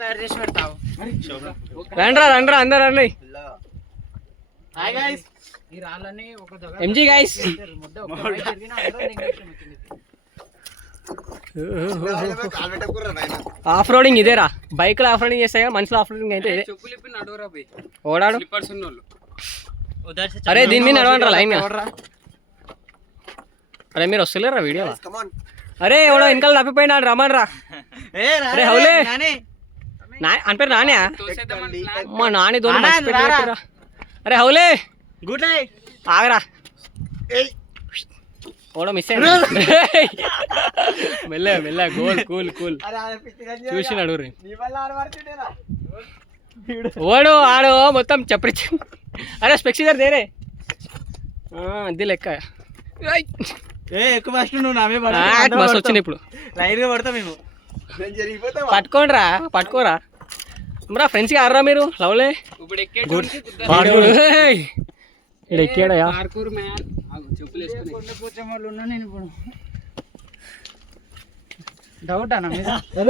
తయారు చేసి పెడతావు. రండ్రా రండ్రా అందరు రండి. Hi guys. ఈ రాళ్ళని ఒక దగ్గర ఎంజీ గైస్. ముద్ద ఒక బయట తిరిగినా అందరూ నెగ్లెక్షన్ వచ్చింది. ఆఫ్ రోడింగ్ ఇదేరా. బైక్ లో ఆఫ్ రోడింగ్ చేస్తాయి, మనుషులు ఆఫ్ రోడింగ్ అయితే ఇదే. చెప్పులు ఇప్పి నడువురా పోయి. ఓడాడు. స్లిప్పర్స్ ఉన్నోళ్ళు. అరే దీని మీద నడవండి లైన్. అరే మీరు వస్తలేరా వీడియో? అరే ఎవడో వెనకాల తప్పిపోయినాడు, రమ్మని రా. అరే హౌలే అని పేరు నానే. మా నాని దోని మర్చిపోయినా. అరే హౌలే గుడ్ నైట్. ఆగరా. ఓడో మిస్ అయ్యింది. మెల్ల మెల్ల గోల్ కూల్ కూల్ చూసి నడువురి. ఓడు ఆడు మొత్తం చప్పరిచ్చి. అరే స్పెక్సిదర్ దేరే అది లెక్క. ఎక్కువ ఫస్ట్ నువ్వు నామే బస్ వచ్చింది ఇప్పుడు. లైన్ గా పడతా మేము. పట్టుకోండిరా పట్టుకోరా మరా ఫ్రెండ్స్కి ఆడరా మీరు. లవ్లే ఇప్పుడు ఎక్కాడయా చెప్పులు వేసుకుని డౌట్ అన్న మీద.